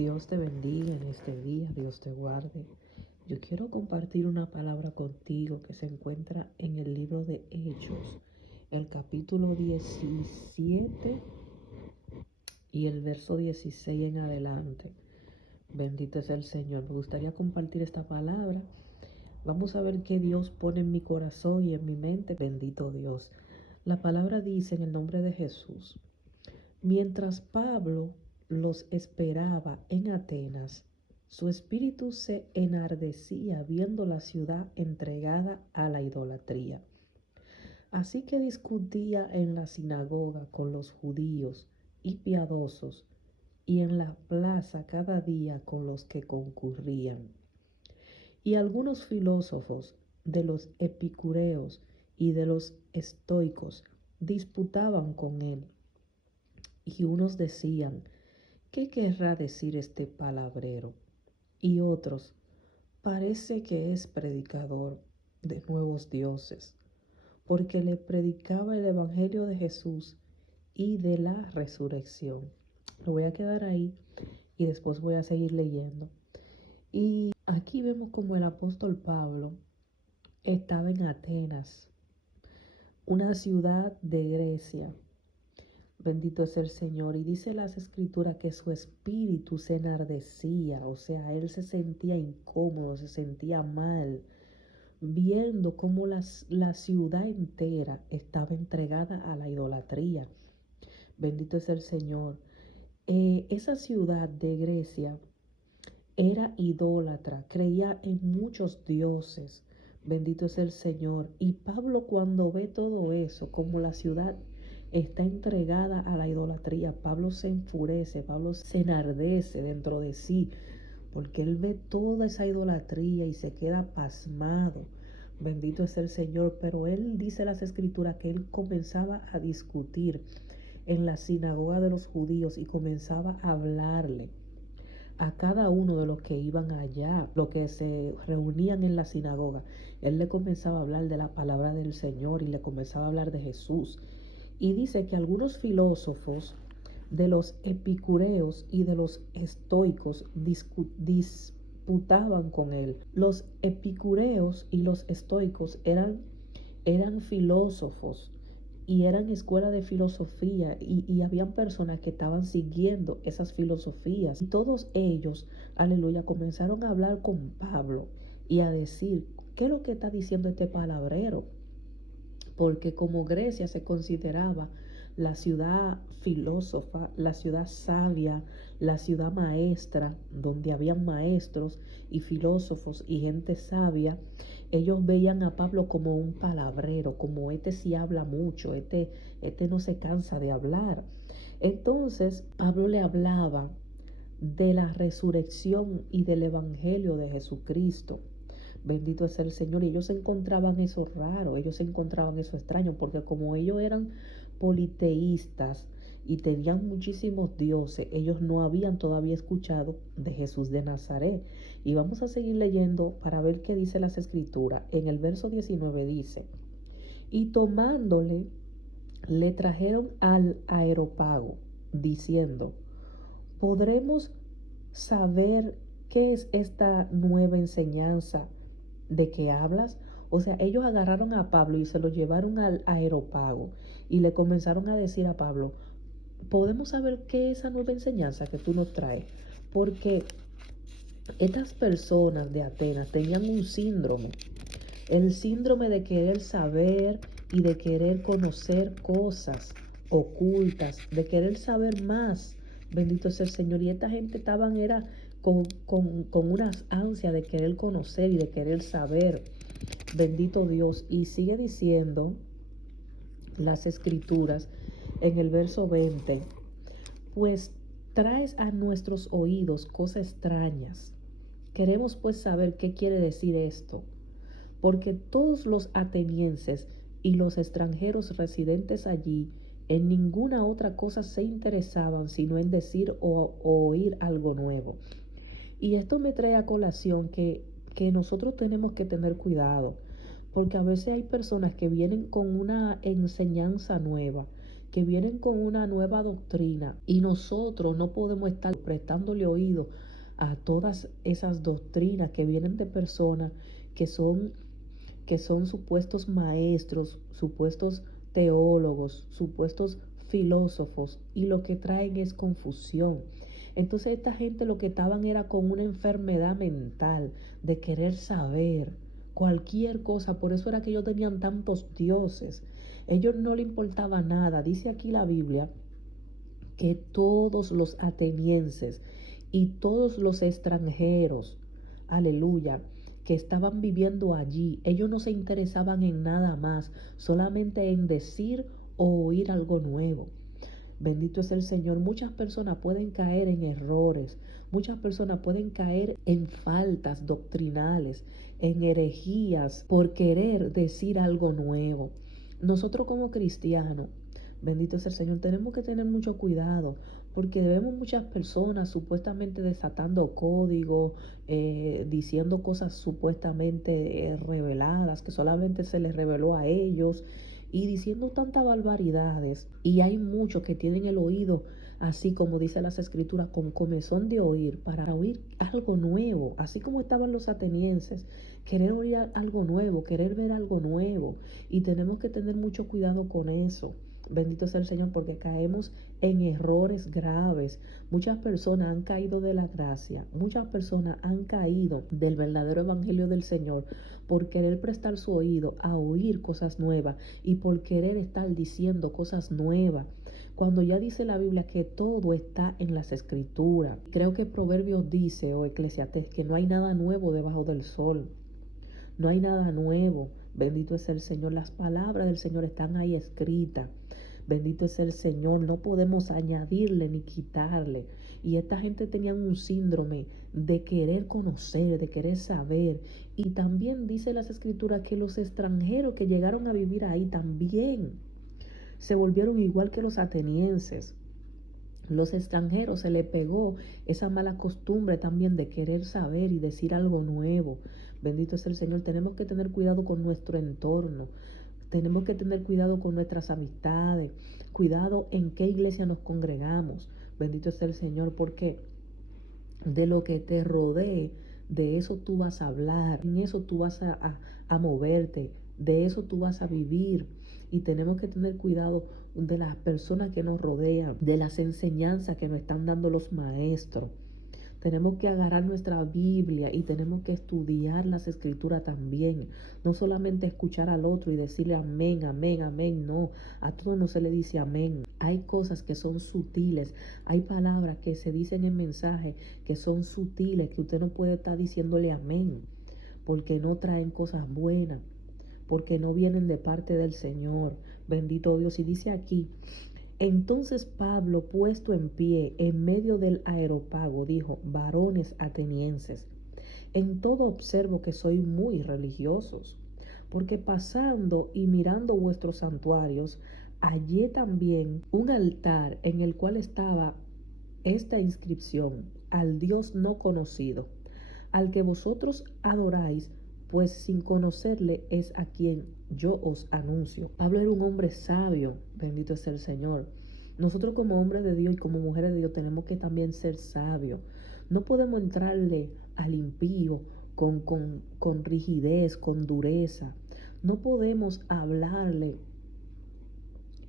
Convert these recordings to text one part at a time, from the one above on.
Dios te bendiga en este día, Dios te guarde. Yo quiero compartir una palabra contigo que se encuentra en el libro de Hechos, el capítulo 17 y el verso 16 en adelante. Bendito es el Señor. Me gustaría compartir esta palabra. Vamos a ver qué Dios pone en mi corazón y en mi mente. Bendito Dios. La palabra dice en el nombre de Jesús: mientras Pablo los esperaba en Atenas, su espíritu se enardecía viendo la ciudad entregada a la idolatría. Así que discutía en la sinagoga con los judíos y piadosos, y en la plaza cada día con los que concurrían. Y algunos filósofos de los epicureos y de los estoicos disputaban con él. Y unos decían: ¿qué querrá decir este palabrero? Y otros: parece que es predicador de nuevos dioses, porque le predicaba el evangelio de Jesús y de la resurrección. Lo voy a quedar ahí y después voy a seguir leyendo. Y aquí vemos como el apóstol Pablo estaba en Atenas, una ciudad de Grecia. Bendito es el Señor. Y dice las escrituras que su espíritu se enardecía, o sea, él se sentía incómodo, se sentía mal, viendo cómo la ciudad entera estaba entregada a la idolatría. Bendito es el Señor. Esa ciudad de Grecia era idólatra, creía en muchos dioses. Bendito es el Señor. Y Pablo, cuando ve todo eso, como la ciudad está entregada a la idolatría, Pablo se enfurece, Pablo se enardece dentro de sí, porque él ve toda esa idolatría y se queda pasmado. Bendito es el Señor. Pero él dice en las escrituras que él comenzaba a discutir en la sinagoga de los judíos y comenzaba a hablarle a cada uno de los que iban allá, los que se reunían en la sinagoga. Él le comenzaba a hablar de la palabra del Señor y le comenzaba a hablar de Jesús. Y dice que algunos filósofos de los epicureos y de los estoicos disputaban con él. Los epicureos y los estoicos eran filósofos y eran escuela de filosofía, y habían personas que estaban siguiendo esas filosofías, y todos ellos, aleluya, comenzaron a hablar con Pablo y a decir: ¿qué es lo que está diciendo este palabrero? Porque como Grecia se consideraba la ciudad filósofa, la ciudad sabia, la ciudad maestra, donde habían maestros y filósofos y gente sabia, ellos veían a Pablo como un palabrero, como este sí habla mucho, este no se cansa de hablar. Entonces Pablo le hablaba de la resurrección y del evangelio de Jesucristo. Bendito es el Señor. Y ellos encontraban eso raro, ellos encontraban eso extraño, porque como ellos eran politeístas y tenían muchísimos dioses, ellos no habían todavía escuchado de Jesús de Nazaret. Y vamos a seguir leyendo para ver qué dice las escrituras. En el verso 19 dice: y tomándole, le trajeron al Areópago, diciendo: ¿podremos saber qué es esta nueva enseñanza de que hablas? O sea, ellos agarraron a Pablo y se lo llevaron al Areópago y le comenzaron a decir a Pablo: ¿podemos saber qué es esa nueva enseñanza que tú nos traes? Porque estas personas de Atenas tenían un síndrome, el síndrome de querer saber y de querer conocer cosas ocultas, de querer saber más. Bendito es el Señor. Y esta gente era con unas ansias de querer conocer y de querer saber. Bendito Dios. Y sigue diciendo las escrituras en el verso 20: pues traes a nuestros oídos cosas extrañas. Queremos pues saber qué quiere decir esto, porque todos los atenienses y los extranjeros residentes allí en ninguna otra cosa se interesaban sino en decir o oír algo nuevo. Y esto me trae a colación que nosotros tenemos que tener cuidado, porque a veces hay personas que vienen con una enseñanza nueva que vienen con una nueva doctrina y nosotros no podemos estar prestándole oído a todas esas doctrinas que vienen de personas que son supuestos maestros, supuestos teólogos, supuestos filósofos, y lo que traen es confusión. Entonces esta gente lo que estaban era con una enfermedad mental de querer saber cualquier cosa. Por eso era que ellos tenían tantos dioses. Ellos no le importaba nada. Dice aquí la Biblia que todos los atenienses y todos los extranjeros, aleluya, que estaban viviendo allí, ellos no se interesaban en nada más, solamente en decir o oír algo nuevo. Bendito es el Señor. Muchas personas pueden caer en errores, muchas personas pueden caer en faltas doctrinales, en herejías, por querer decir algo nuevo. Nosotros como cristianos, bendito es el Señor, tenemos que tener mucho cuidado, porque vemos muchas personas supuestamente desatando código, diciendo cosas supuestamente reveladas, que solamente se les reveló a ellos, y diciendo tantas barbaridades. Y hay muchos que tienen el oído, así como dice las escrituras, con comezón de oír, para oír algo nuevo, así como estaban los atenienses, querer oír algo nuevo, querer ver algo nuevo. Y tenemos que tener mucho cuidado con eso. Bendito sea el Señor, porque caemos en errores graves. Muchas personas han caído de la gracia, muchas personas han caído del verdadero evangelio del Señor por querer prestar su oído a oír cosas nuevas y por querer estar diciendo cosas nuevas, cuando ya dice la Biblia que todo está en las escrituras. Creo que Proverbios dice, o Eclesiastés, que no hay nada nuevo debajo del sol. No hay nada nuevo. Bendito es el Señor. Las palabras del Señor están ahí escritas. Bendito es el Señor. No podemos añadirle ni quitarle. Y esta gente tenía un síndrome de querer conocer, de querer saber. Y también dice las escrituras que los extranjeros que llegaron a vivir ahí también se volvieron igual que los atenienses. Los extranjeros se les pegó esa mala costumbre también de querer saber y decir algo nuevo. Bendito es el Señor. Tenemos que tener cuidado con nuestro entorno. Tenemos que tener cuidado con nuestras amistades. Cuidado en qué iglesia nos congregamos. Bendito es el Señor, porque de lo que te rodee, de eso tú vas a hablar, en eso tú vas a moverte, de eso tú vas a vivir. Y tenemos que tener cuidado de las personas que nos rodean, de las enseñanzas que nos están dando los maestros. Tenemos que agarrar nuestra Biblia y tenemos que estudiar las escrituras también. No solamente escuchar al otro y decirle amén, amén, amén. No, a todos no se le dice amén. Hay cosas que son sutiles. Hay palabras que se dicen en mensaje que son sutiles, que usted no puede estar diciéndole amén, porque no traen cosas buenas, porque no vienen de parte del Señor. Bendito Dios. Y dice aquí: entonces Pablo, puesto en pie en medio del aeropago, dijo: varones atenienses, en todo observo que sois muy religiosos, porque pasando y mirando vuestros santuarios, hallé también un altar en el cual estaba esta inscripción: al Dios no conocido, al que vosotros adoráis, pues sin conocerle es a quien yo os anuncio. Pablo era un hombre sabio, bendito es el Señor. Nosotros como hombres de Dios y como mujeres de Dios tenemos que también ser sabios. No podemos entrarle al impío con rigidez, con dureza. No podemos hablarle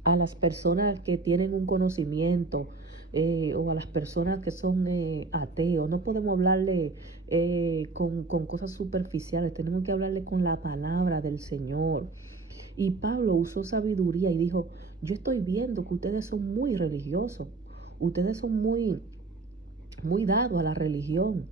a las personas que tienen un conocimiento, o a las personas que son ateos. No podemos hablarle con cosas superficiales, tenemos que hablarle con la palabra del Señor. Y Pablo usó sabiduría y dijo: yo estoy viendo que ustedes son muy religiosos, ustedes son muy dados a la religión.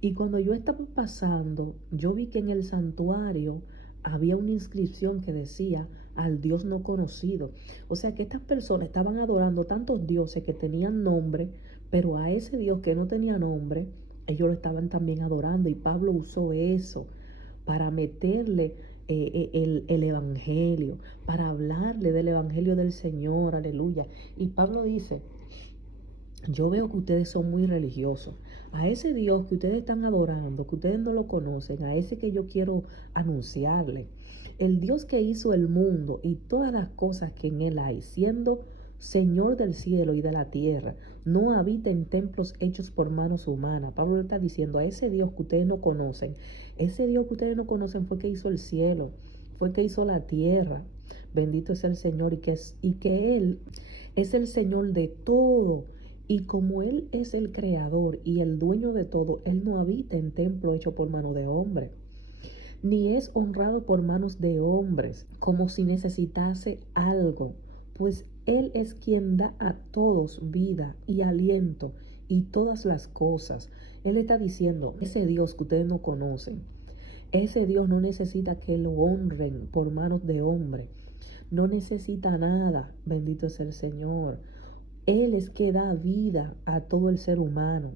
Y cuando yo estaba pasando, yo vi que en el santuario había una inscripción que decía: al Dios no conocido. O sea que estas personas estaban adorando tantos dioses que tenían nombre, pero a ese Dios que no tenía nombre, ellos lo estaban también adorando. Y Pablo usó eso para meterle el evangelio, para hablarle del evangelio del Señor, aleluya. Y Pablo dice: yo veo que ustedes son muy religiosos. A ese Dios que ustedes están adorando, que ustedes no lo conocen, a ese que yo quiero anunciarle, el Dios que hizo el mundo y todas las cosas que en él hay, siendo Señor del cielo y de la tierra, no habita en templos hechos por manos humanas. Pablo le está diciendo a ese Dios que ustedes no conocen, ese Dios que ustedes no conocen fue que hizo el cielo, fue que hizo la tierra. Bendito es el Señor y que Él es el Señor de todo. Y como Él es el creador y el dueño de todo, Él no habita en templo hecho por mano de hombre, ni es honrado por manos de hombres, como si necesitase algo, pues Él es quien da a todos vida y aliento y todas las cosas. Él está diciendo, ese Dios que ustedes no conocen, ese Dios no necesita que lo honren por manos de hombre, no necesita nada, bendito es el Señor. Él es que da vida a todo el ser humano.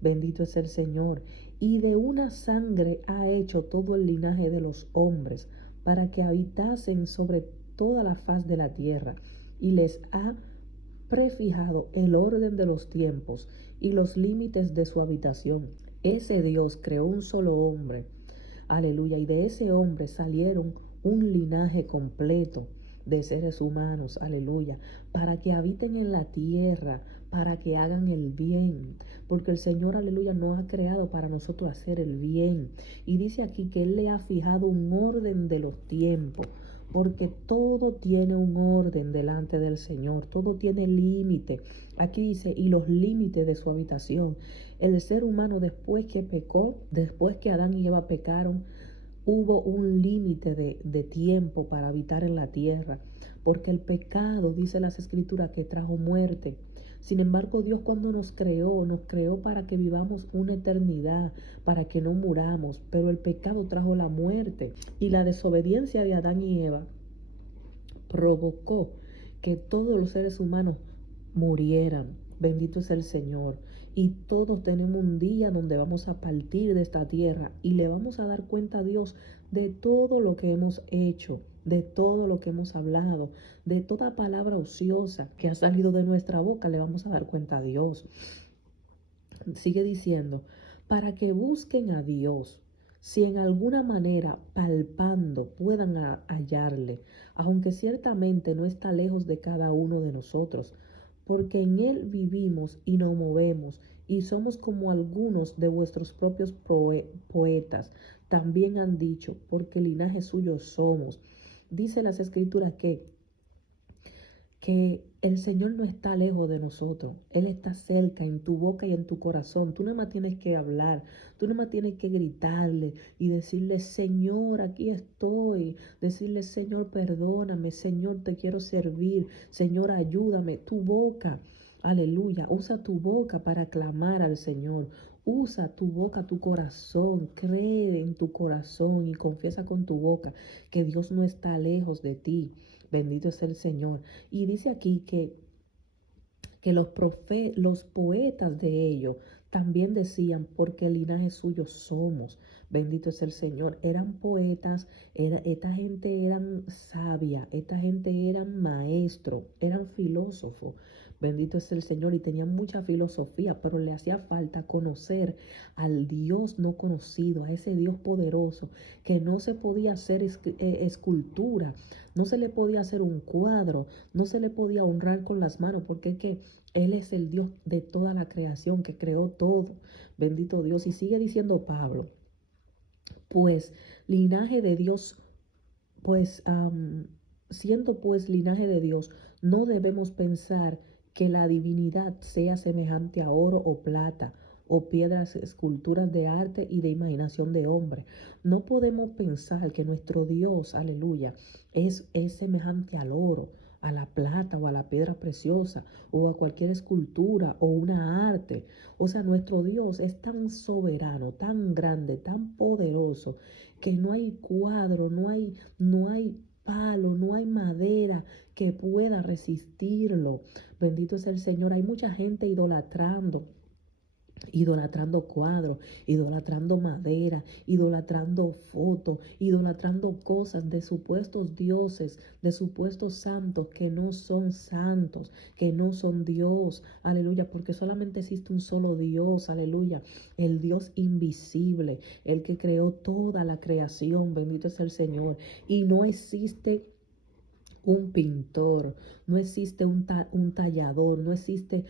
Bendito es el Señor. Y de una sangre ha hecho todo el linaje de los hombres para que habitasen sobre toda la faz de la tierra. Y les ha prefijado el orden de los tiempos y los límites de su habitación. Ese Dios creó un solo hombre. Aleluya. Y de ese hombre salieron un linaje completo de seres humanos, aleluya, para que habiten en la tierra, para que hagan el bien, porque el Señor, aleluya, nos ha creado para nosotros hacer el bien. Y dice aquí que Él le ha fijado un orden de los tiempos, porque todo tiene un orden delante del Señor, todo tiene límite. Aquí dice, y los límites de su habitación. El ser humano después que pecó, después que Adán y Eva pecaron, hubo un límite de tiempo para habitar en la tierra, porque el pecado, dice las escrituras, que trajo muerte. Sin embargo, Dios cuando nos creó para que vivamos una eternidad, para que no muramos, pero el pecado trajo la muerte y la desobediencia de Adán y Eva provocó que todos los seres humanos murieran. Bendito es el Señor. Y todos tenemos un día donde vamos a partir de esta tierra y le vamos a dar cuenta a Dios de todo lo que hemos hecho, de todo lo que hemos hablado, de toda palabra ociosa que ha salido de nuestra boca, le vamos a dar cuenta a Dios. Sigue diciendo, para que busquen a Dios, si en alguna manera palpando puedan hallarle, aunque ciertamente no está lejos de cada uno de nosotros, porque en Él vivimos y nos movemos, y somos como algunos de vuestros propios poetas también han dicho, porque linaje suyo somos. Dice las escrituras que el Señor no está lejos de nosotros, Él está cerca en tu boca y en tu corazón. Tú nada más tienes que hablar, tú nada más tienes que gritarle y decirle, Señor, aquí estoy, decirle, Señor, perdóname, Señor, te quiero servir, Señor, ayúdame, tu boca. Aleluya, usa tu boca para clamar al Señor. Usa tu boca, tu corazón, cree en tu corazón y confiesa con tu boca que Dios no está lejos de ti. Bendito es el Señor. Y dice aquí que los poetas de ellos también decían, porque el linaje suyo somos. Bendito es el Señor. Eran poetas, esta gente eran sabia, esta gente eran maestros, eran filósofos. Bendito es el Señor y tenían mucha filosofía, pero le hacía falta conocer al Dios no conocido, a ese Dios poderoso, que no se podía hacer escultura, no se le podía hacer un cuadro, no se le podía honrar con las manos, porque es que Él es el Dios de toda la creación, que creó todo. Bendito Dios. Y sigue diciendo Pablo, pues linaje de Dios, pues siendo pues linaje de Dios, no debemos pensar que la divinidad sea semejante a oro o plata o piedras, esculturas de arte y de imaginación de hombre. No podemos pensar que nuestro Dios, aleluya, es semejante al oro, a la plata o a la piedra preciosa o a cualquier escultura o una arte. O sea, nuestro Dios es tan soberano, tan grande, tan poderoso, que no hay cuadro, no hay palo, no hay madera que pueda resistirlo. Bendito es el Señor. Hay mucha gente idolatrando cuadros, idolatrando madera, idolatrando fotos, idolatrando cosas de supuestos dioses, de supuestos santos que no son santos, que no son Dios, aleluya, porque solamente existe un solo Dios, aleluya, el Dios invisible, el que creó toda la creación, bendito es el Señor, y no existe un pintor, no existe un tallador, no existe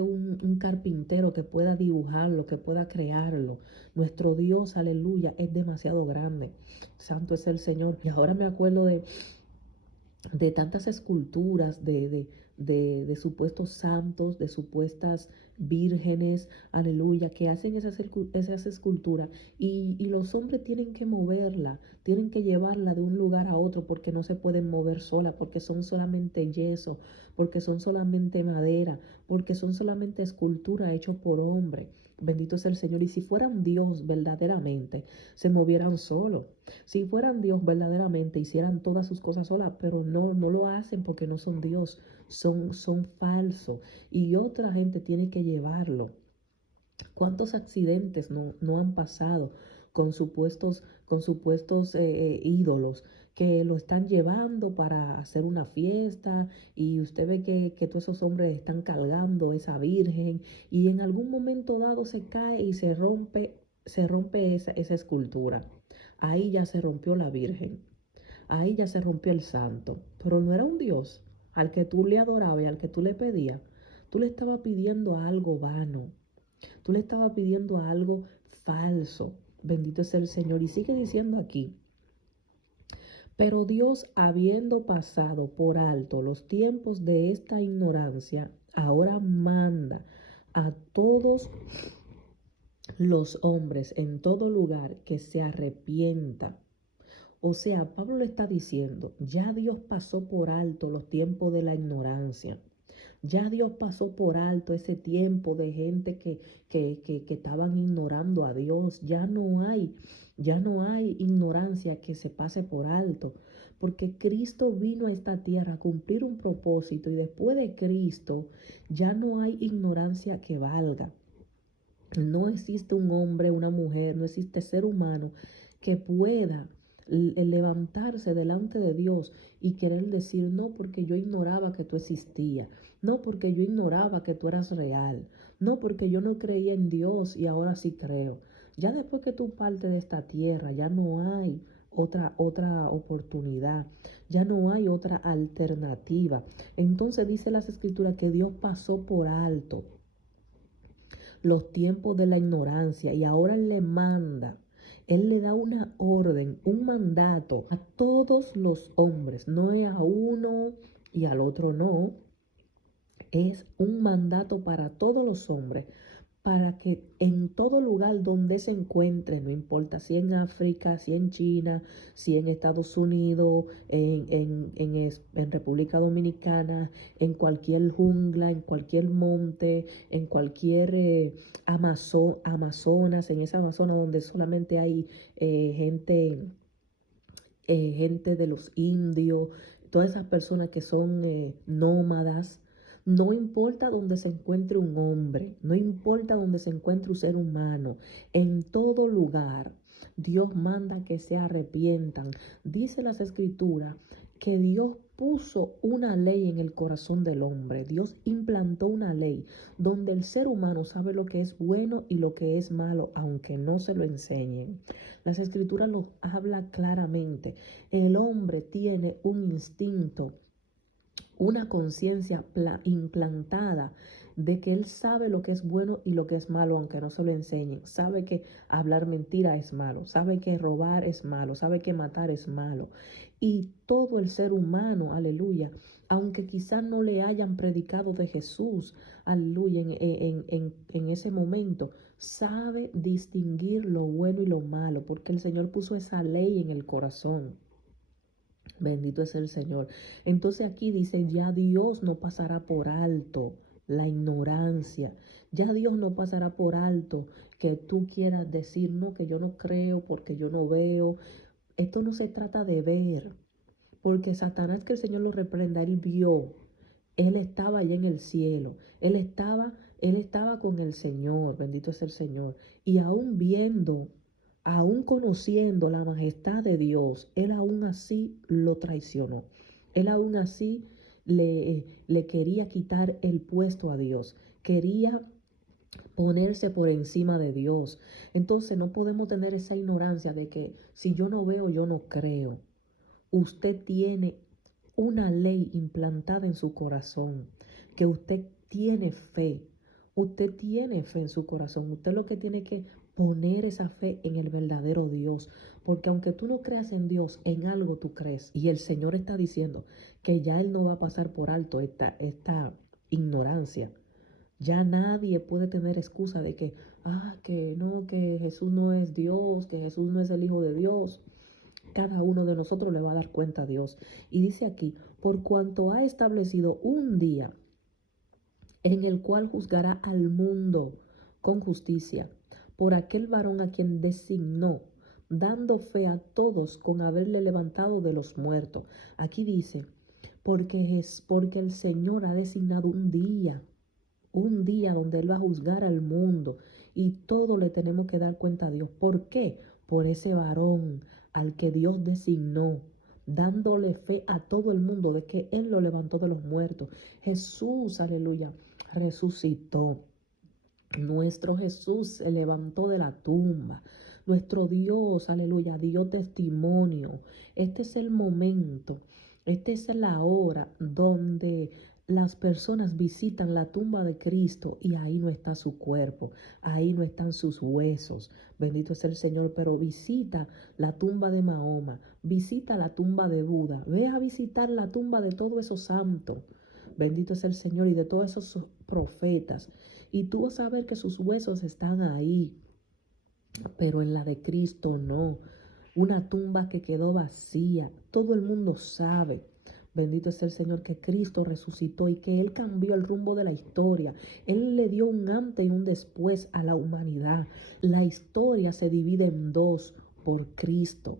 un carpintero que pueda dibujarlo, que pueda crearlo. Nuestro Dios, aleluya, es demasiado grande. Santo es el Señor. Y ahora me acuerdo de tantas esculturas, de supuestos santos, de supuestas vírgenes, aleluya, que hacen esas esculturas y los hombres tienen que moverla, tienen que llevarla de un lugar a otro porque no se pueden mover sola, porque son solamente yeso, porque son solamente madera, porque son solamente escultura hecho por hombre. Bendito es el Señor. Y si fueran Dios verdaderamente, se movieran solo. Si fueran Dios verdaderamente, hicieran todas sus cosas solas, pero no lo hacen porque no son Dios, son falsos. Y otra gente tiene que llevarlo. ¿Cuántos accidentes no han pasado con supuestos ídolos que lo están llevando para hacer una fiesta y usted ve que todos esos hombres están cargando esa virgen y en algún momento dado se cae y se rompe esa escultura? Ahí ya se rompió la virgen, ahí ya se rompió el santo, pero no era un Dios al que tú le adorabas y al que tú le pedías. Tú le estabas pidiendo algo vano. Tú le estabas pidiendo algo falso. Bendito es el Señor. Y sigue diciendo aquí, pero Dios, habiendo pasado por alto los tiempos de esta ignorancia, ahora manda a todos los hombres en todo lugar que se arrepientan. O sea, Pablo le está diciendo, ya Dios pasó por alto los tiempos de la ignorancia. Ya Dios pasó por alto ese tiempo de gente que estaban ignorando a Dios. Ya no hay ignorancia que se pase por alto. Porque Cristo vino a esta tierra a cumplir un propósito y después de Cristo ya no hay ignorancia que valga. No existe un hombre, una mujer, no existe ser humano que pueda levantarse delante de Dios y querer decir, no, porque yo ignoraba que tú existías, no, porque yo ignoraba que tú eras real, no, porque yo no creía en Dios y ahora sí creo. Ya después que tú partes de esta tierra, ya no hay otra oportunidad, ya no hay otra alternativa. Entonces dice las escrituras que Dios pasó por alto los tiempos de la ignorancia y ahora Él le manda, Él le da una orden, un mandato a todos los hombres, no es a uno y al otro no, es un mandato para todos los hombres, para que en todo lugar donde se encuentre, no importa si en África, si en China, si en Estados Unidos, en República Dominicana, en cualquier jungla, en cualquier monte, en cualquier Amazonas, en esa Amazonas donde solamente hay gente de los indios, todas esas personas que son nómadas. No importa donde se encuentre un hombre, no importa donde se encuentre un ser humano, en todo lugar Dios manda que se arrepientan. Dice las escrituras que Dios puso una ley en el corazón del hombre. Dios implantó una ley donde el ser humano sabe lo que es bueno y lo que es malo, aunque no se lo enseñen. Las escrituras lo habla claramente. El hombre tiene un instinto, una conciencia implantada de que él sabe lo que es bueno y lo que es malo, aunque no se lo enseñen. Sabe que hablar mentira es malo, sabe que robar es malo, sabe que matar es malo. Y todo el ser humano, aleluya, aunque quizás no le hayan predicado de Jesús, aleluya, en ese momento, sabe distinguir lo bueno y lo malo, porque el Señor puso esa ley en el corazón. Bendito es el Señor. Entonces aquí dice, ya Dios no pasará por alto la ignorancia. Ya Dios no pasará por alto que tú quieras decir, no, que yo no creo porque yo no veo. Esto no se trata de ver, porque Satanás, que el Señor lo reprenda, él vio. Él estaba allá en el cielo. Él estaba con el Señor. Bendito es el Señor. Y aún viendo, aún conociendo la majestad de Dios, él aún así lo traicionó. Él aún así le quería quitar el puesto a Dios. Quería ponerse por encima de Dios. Entonces no podemos tener esa ignorancia de que si yo no veo, yo no creo. Usted tiene una ley implantada en su corazón, que usted tiene fe. Usted tiene fe en su corazón. Usted lo que tiene que poner esa fe en el verdadero Dios. Porque aunque tú no creas en Dios, en algo tú crees. Y el Señor está diciendo que ya Él no va a pasar por alto esta ignorancia. Ya nadie puede tener excusa de que no, que Jesús no es Dios, que Jesús no es el Hijo de Dios. Cada uno de nosotros le va a dar cuenta a Dios. Y dice aquí, por cuanto ha establecido un día en el cual juzgará al mundo con justicia, por aquel varón a quien designó, dando fe a todos con haberle levantado de los muertos. Aquí dice, porque el Señor ha designado un día donde Él va a juzgar al mundo y todo le tenemos que dar cuenta a Dios. ¿Por qué? Por ese varón al que Dios designó, dándole fe a todo el mundo de que Él lo levantó de los muertos. Jesús, aleluya, resucitó. Nuestro Jesús se levantó de la tumba. Nuestro Dios, aleluya, dio testimonio. Este es el momento, esta es la hora donde las personas visitan la tumba de Cristo y ahí no está su cuerpo, ahí no están sus huesos. Bendito es el Señor, pero visita la tumba de Mahoma, visita la tumba de Buda, ve a visitar la tumba de todos esos santos. Bendito es el Señor y de todos esos profetas. Y tú vas a ver que sus huesos están ahí, pero en la de Cristo no. Una tumba que quedó vacía. Todo el mundo sabe. Bendito es el Señor que Cristo resucitó y que Él cambió el rumbo de la historia. Él le dio un antes y un después a la humanidad. La historia se divide en dos por Cristo.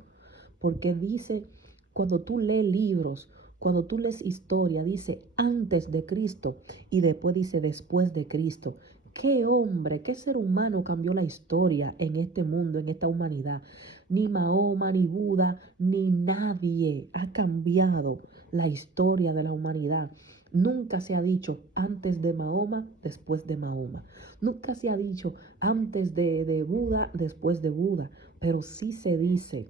Porque dice, cuando tú lees libros, cuando tú lees historia, dice antes de Cristo y después dice después de Cristo. ¿Qué hombre, qué ser humano cambió la historia en este mundo, en esta humanidad? Ni Mahoma, ni Buda, ni nadie ha cambiado la historia de la humanidad. Nunca se ha dicho antes de Mahoma, después de Mahoma. Nunca se ha dicho antes de Buda, después de Buda. Pero sí se dice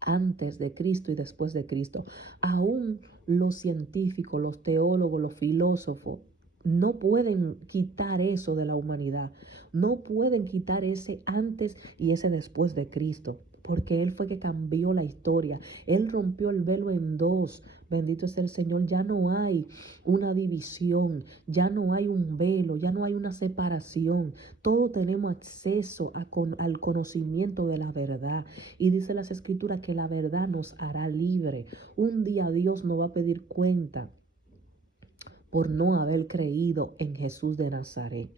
antes de Cristo y después de Cristo. Aún los científicos, los teólogos, los filósofos no pueden quitar eso de la humanidad. No pueden quitar ese antes y ese después de Cristo. Porque Él fue que cambió la historia. Él rompió el velo en dos. Bendito es el Señor. Ya no hay una división. Ya no hay un velo. Ya no hay una separación. Todos tenemos acceso al conocimiento de la verdad. Y dice las Escrituras que la verdad nos hará libre. Un día Dios nos va a pedir cuenta por no haber creído en Jesús de Nazaret.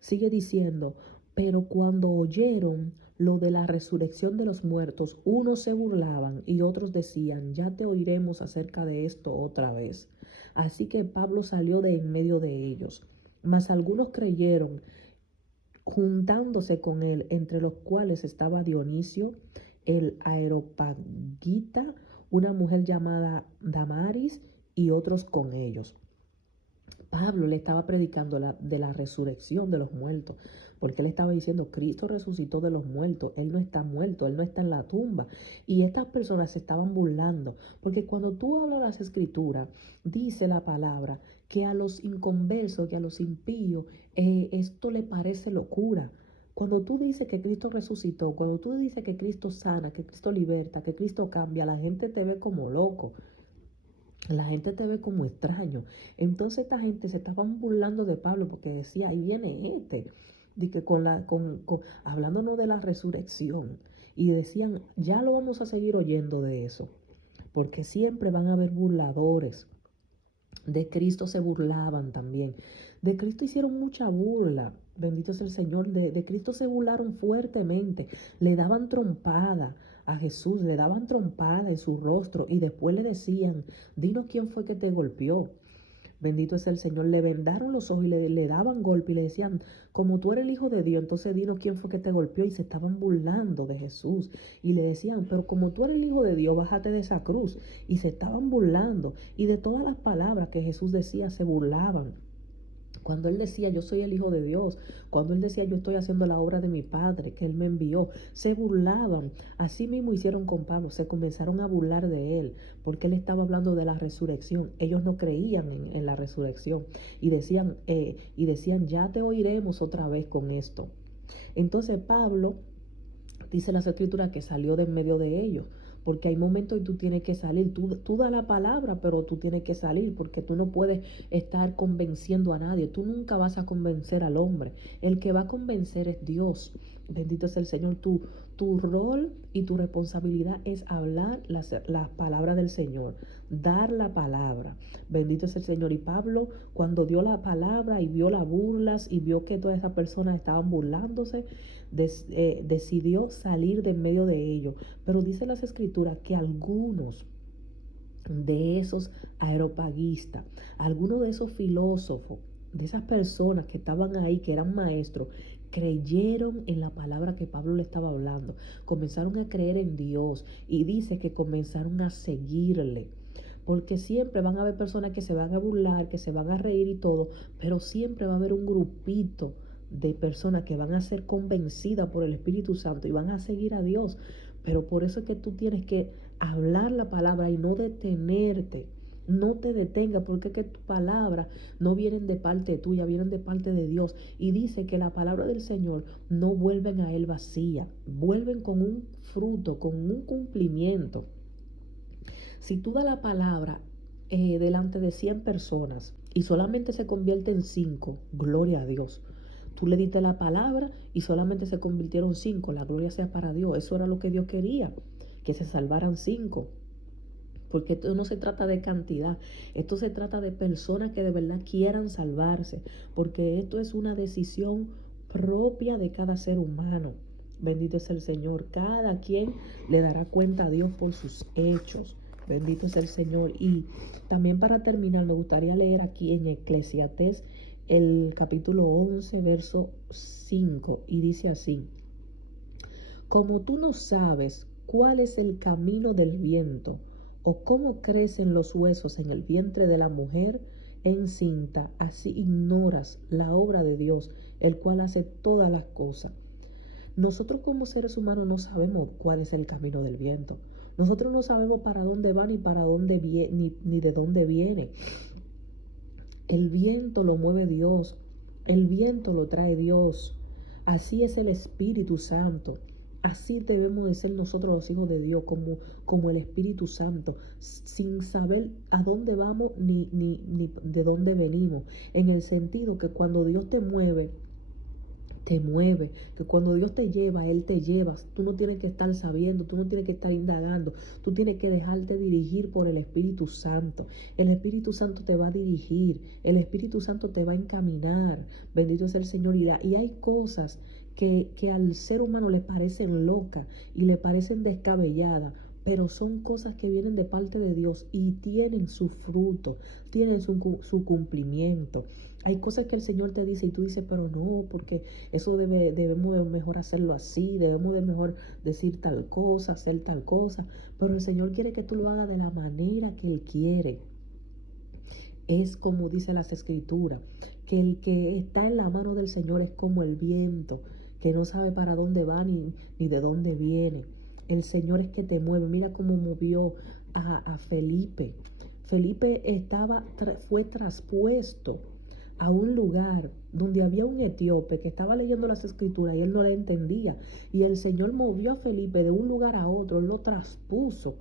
Sigue diciendo, pero cuando oyeron lo de la resurrección de los muertos, unos se burlaban y otros decían, ya te oiremos acerca de esto otra vez. Así que Pablo salió de en medio de ellos. Mas algunos creyeron, juntándose con él, entre los cuales estaba Dionisio, el Areopagita, una mujer llamada Damaris y otros con ellos. Pablo le estaba predicando de la resurrección de los muertos, porque él estaba diciendo, Cristo resucitó de los muertos, Él no está muerto, Él no está en la tumba. Y estas personas se estaban burlando, porque cuando tú hablas las escrituras, dice la palabra que a los inconversos, que a los impíos, esto le parece locura. Cuando tú dices que Cristo resucitó, cuando tú dices que Cristo sana, que Cristo liberta, que Cristo cambia, la gente te ve como loco. La gente te ve como extraño. Entonces esta gente se estaban burlando de Pablo porque decía, ahí viene de que hablándonos de la resurrección. Y decían, ya lo vamos a seguir oyendo de eso. Porque siempre van a haber burladores. De Cristo se burlaban también. De Cristo hicieron mucha burla. Bendito es el Señor. De Cristo se burlaron fuertemente. Le daban trompada a Jesús, le daban trompada en su rostro y después le decían, dinos quién fue que te golpeó. Bendito es el Señor. Le vendaron los ojos y le daban golpe y le decían, como tú eres el Hijo de Dios, entonces dinos quién fue que te golpeó. Y se estaban burlando de Jesús. Y le decían, pero como tú eres el Hijo de Dios, bájate de esa cruz. Y se estaban burlando. Y de todas las palabras que Jesús decía, se burlaban. Cuando él decía, yo soy el Hijo de Dios, cuando él decía, yo estoy haciendo la obra de mi Padre, que él me envió, se burlaban. Así mismo hicieron con Pablo, se comenzaron a burlar de él, porque él estaba hablando de la resurrección. Ellos no creían en la resurrección y decían, ya te oiremos otra vez con esto. Entonces Pablo, dice las escrituras, que salió de en medio de ellos, porque hay momentos y tú tienes que salir, tú das la palabra, pero tú tienes que salir, porque tú no puedes estar convenciendo a nadie, tú nunca vas a convencer al hombre, el que va a convencer es Dios. Bendito es el Señor. Tu rol y tu responsabilidad es hablar las palabras del Señor, dar la palabra. Bendito es el Señor. Y Pablo, cuando dio la palabra y vio las burlas y vio que todas esas personas estaban burlándose, decidió salir de en medio de ellos. Pero dice las escrituras que algunos de esos aeropagistas, algunos de esos filósofos, de esas personas que estaban ahí, que eran maestros, creyeron en la palabra que Pablo le estaba hablando, comenzaron a creer en Dios, y dice que comenzaron a seguirle. Porque siempre van a haber personas que se van a burlar, que se van a reír y todo, pero siempre va a haber un grupito de personas que van a ser convencidas por el Espíritu Santo y van a seguir a Dios. Pero por eso es que tú tienes que hablar la palabra y no detenerte. No te detenga, porque es que tus palabras no vienen de parte tuya, vienen de parte de Dios. Y dice que la palabra del Señor no vuelven a Él vacía, vuelven con un fruto, con un cumplimiento. Si tú das la palabra delante de 100 personas y solamente se convierte en 5, gloria a Dios. Tú le diste la palabra y solamente se convirtieron 5, la gloria sea para Dios. Eso era lo que Dios quería, que se salvaran 5. Porque esto no se trata de cantidad, esto se trata de personas que de verdad quieran salvarse, porque esto es una decisión propia de cada ser humano. Bendito es el Señor. Cada quien le dará cuenta a Dios por sus hechos. Bendito es el Señor. Y también, para terminar, me gustaría leer aquí en Eclesiastés el capítulo 11, verso 5, y dice así: como tú no sabes cuál es el camino del viento, o cómo crecen los huesos en el vientre de la mujer encinta, así ignoras la obra de Dios, el cual hace todas las cosas. Nosotros como seres humanos no sabemos cuál es el camino del viento. Nosotros no sabemos para dónde va, ni para dónde viene, ni de dónde viene. El viento lo mueve Dios, el viento lo trae Dios. Así es el Espíritu Santo. Así debemos de ser nosotros los hijos de Dios, como el Espíritu Santo, sin saber a dónde vamos ni de dónde venimos. En el sentido que cuando Dios te mueve, que cuando Dios te lleva, Él te lleva. Tú no tienes que estar sabiendo, tú no tienes que estar indagando, tú tienes que dejarte dirigir por el Espíritu Santo. El Espíritu Santo te va a dirigir, el Espíritu Santo te va a encaminar. Bendito es el Señor. Y hay cosas que al ser humano le parecen locas y le parecen descabelladas, pero son cosas que vienen de parte de Dios y tienen su fruto, tienen su cumplimiento. Hay cosas que el Señor te dice y tú dices, pero no, porque eso debemos de mejor hacerlo así, debemos de mejor decir tal cosa, hacer tal cosa. Pero el Señor quiere que tú lo hagas de la manera que Él quiere. Es como dice las escrituras, que el que está en la mano del Señor es como el viento, que no sabe para dónde va ni de dónde viene. El Señor es que te mueve. Mira cómo movió a Felipe. Felipe fue traspuesto a un lugar donde había un etíope que estaba leyendo las escrituras y él no le entendía. Y el Señor movió a Felipe de un lugar a otro, él lo traspuso.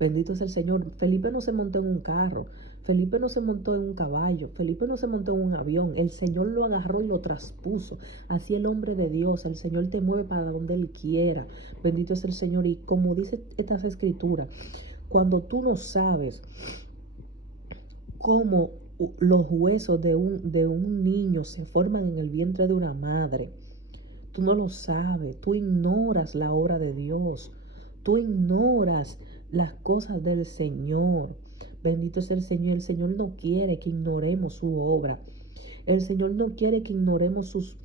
Bendito es el Señor. Felipe no se montó en un carro, Felipe no se montó en un caballo, Felipe no se montó en un avión. El Señor lo agarró y lo traspuso. Así el hombre de Dios, el Señor te mueve para donde Él quiera. Bendito es el Señor. Y como dice estas escrituras, cuando tú no sabes cómo los huesos de un niño se forman en el vientre de una madre, tú no lo sabes, tú ignoras la obra de Dios, tú ignoras las cosas del Señor. Bendito es el Señor. El Señor no quiere que ignoremos su obra. El Señor no quiere que ignoremos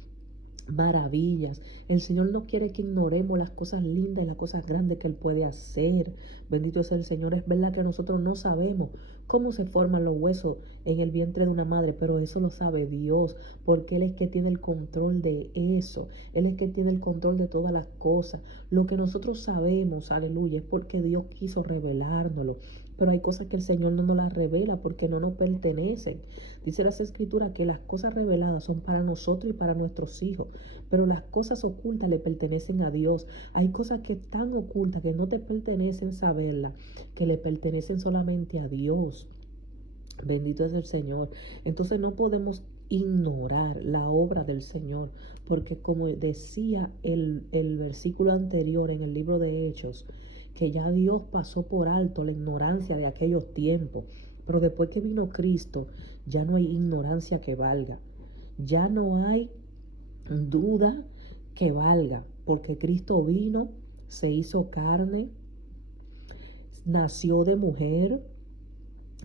maravillas. El Señor no quiere que ignoremos las cosas lindas y las cosas grandes que Él puede hacer. Bendito es el Señor. Es verdad que nosotros no sabemos cómo se forman los huesos en el vientre de una madre, pero eso lo sabe Dios, porque Él es que tiene el control de eso. Él es que tiene el control de todas las cosas. Lo que nosotros sabemos, aleluya, es porque Dios quiso revelárnoslo. Pero hay cosas que el Señor no nos las revela porque no nos pertenecen. Dice las Escrituras que las cosas reveladas son para nosotros y para nuestros hijos, pero las cosas ocultas le pertenecen a Dios. Hay cosas que están ocultas, que no te pertenecen saberlas, que le pertenecen solamente a Dios. Bendito es el Señor. Entonces no podemos ignorar la obra del Señor, porque como decía el versículo anterior en el libro de Hechos, que ya Dios pasó por alto la ignorancia de aquellos tiempos, pero después que vino Cristo, ya no hay ignorancia que valga, ya no hay duda que valga, porque Cristo vino, se hizo carne, nació de mujer,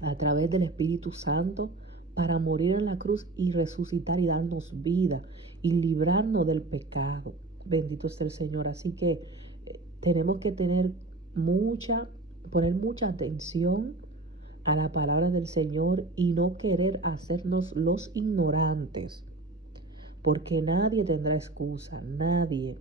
a través del Espíritu Santo para morir en la cruz y resucitar y darnos vida y librarnos del pecado. Bendito es el Señor. Así que tenemos que poner mucha atención a la palabra del Señor y no querer hacernos los ignorantes, porque nadie tendrá excusa, nadie.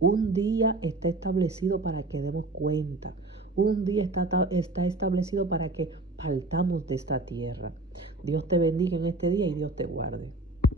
Un día está establecido para que demos cuenta. Un día está establecido para que partamos de esta tierra. Dios te bendiga en este día y Dios te guarde.